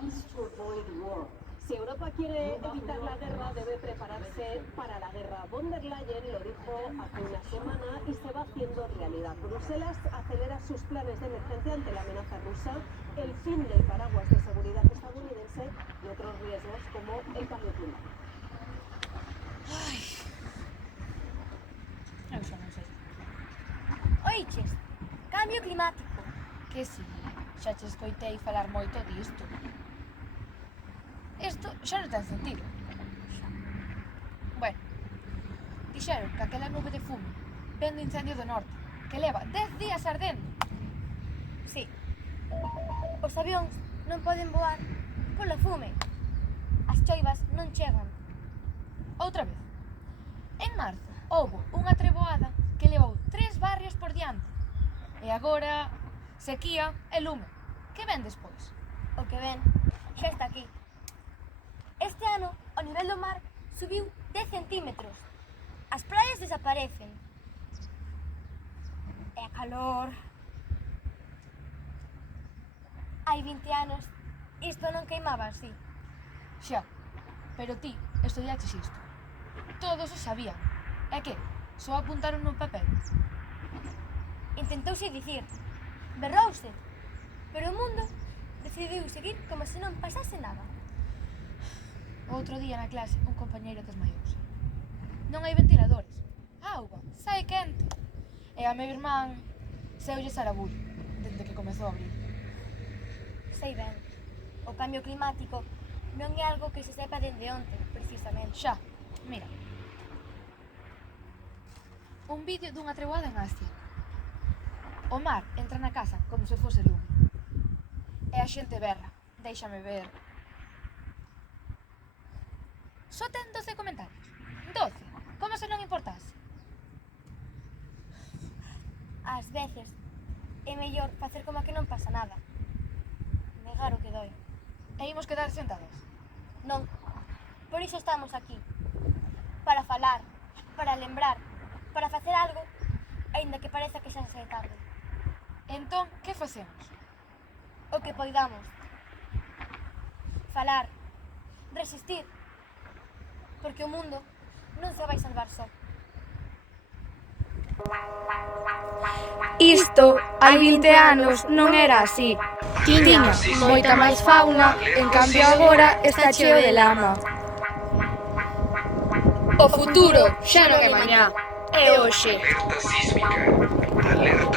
wants to avoid war. Si Europa quiere evitar la guerra, debe prepararse para la guerra. Von der Leyen lo dijo hace una semana y se va haciendo realidad. Bruselas acelera sus planes de emergencia ante la amenaza rusa, el fin del paraguas de seguridad estadounidense y otros riesgos como el cambio climático. Eu xa non sei. Oiches, cambio climático. Que si, xa che escoitei falar moito disto. Isto xa non ten sentido. Bueno, dixeron que aquela nube de fume ven do incendio do norte, que leva 10 días ardendo. Sí. Os avións non poden voar pola fume. As choivas non chegan. Outra vez. En marzo houbo unha treboada que levou 3 barrios por diante. E agora, sequía e lume. Que ven despois? O que ven xa está aquí. Este ano o nivel do mar subiu 10 centímetros. As praias desaparecen. E a calor... Hai 20 anos isto non queimaba así. Xa, pero ti estudiaches isto. Todos o sabían. E que? Só apuntaron nun papel. Intentouse dicir, berrouse, pero o mundo decidiu seguir como se non pasase nada. Outro día na clase un compañeiro desmaiouse. Non hai ventiladores. A auga sae quente. E a meu irmán seulle sarabullo dende que comezou a abrir. Sei ben, o cambio climático non é algo que se sepa dende onte, precisamente. Xa, mira. Un vídeo dunha treboada en Asia. O mar entra na casa como se fose lume. E a xente berra. Déixame ver. Só ten 12 comentarios. 12. Como se non importase. Ás veces é mellor facer como que non pasa nada. Negar o que doi. E imos quedar sentadas. Non. Por iso estamos aquí. Para falar, para lembrar, para facer algo, aínda que pareza que xa se tarde. Entón, que facemos? O que poidamos. Falar, resistir, porque o mundo non se vai salvar só. Isto hai 20 anos non era así. Tiña moita máis fauna, en cambio agora está cheo de lama. O futuro xa non é mañá, é hoxe. Alerta sísmica. Alerta